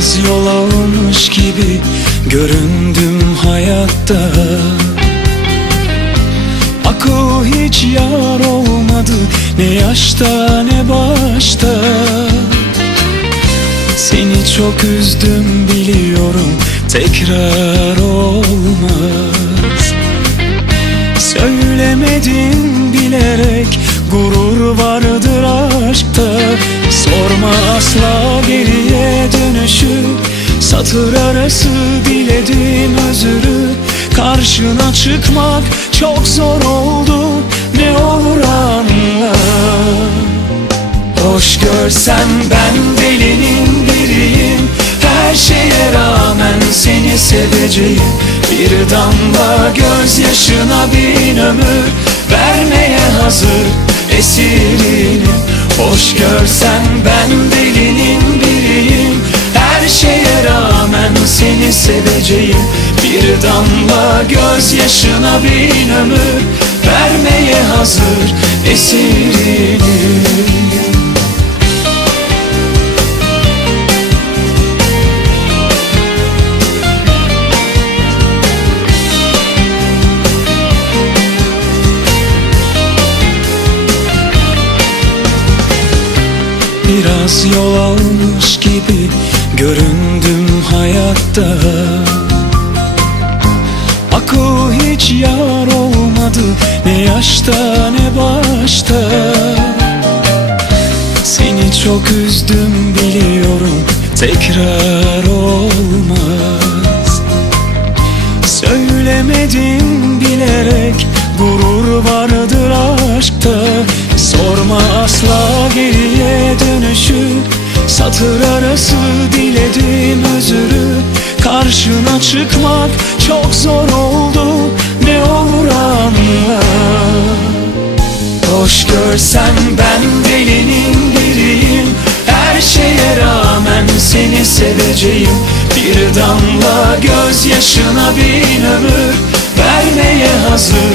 Biraz yol almış gibi göründüm hayatta. Akıl hiç yar olmadı ne yaşta ne başta. Seni çok üzdüm biliyorum tekrar olmaz. Söylemedim bilerek gurur vardır aşkta. Sorma asla Satır arası diledim özürü. Karşına çıkmak çok zor oldu. Ne olur anla. Hoş görsen ben delinin biriyim. Her şeye rağmen seni seveceğim. Bir damla gözyaşına bin ömür Vermeye hazır esirinim Hoş görsen seni seveceğim. Bir damla gözyaşına bin ömür Vermeye hazır esirinim Biraz yol almış gibi göründüm hayatta. Akıl hiç yar olmadı ne yaşta ne başta. Seni çok üzdüm biliyorum tekrar olmaz. Söylemedim bilerek gurur vardır aşkta. Sorma asla geriye dönüşü Satır arası diledim Karşına çıkmak çok zor oldu. Ne olur anla. Hoş görsen ben delinin biriyim Her şeye rağmen seni seveceğim. Bir damla gözyaşına bin ömür Vermeye hazır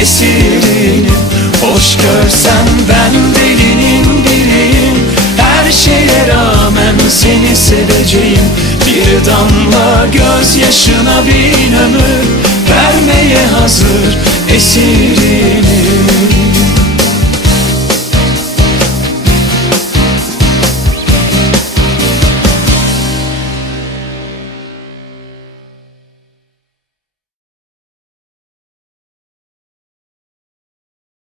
esirinim Hoş görsen ben delinin biriyim Her şeye rağmen seni seveceğim Bir damla gözyaşına bin ömür Vermeye hazır esirinim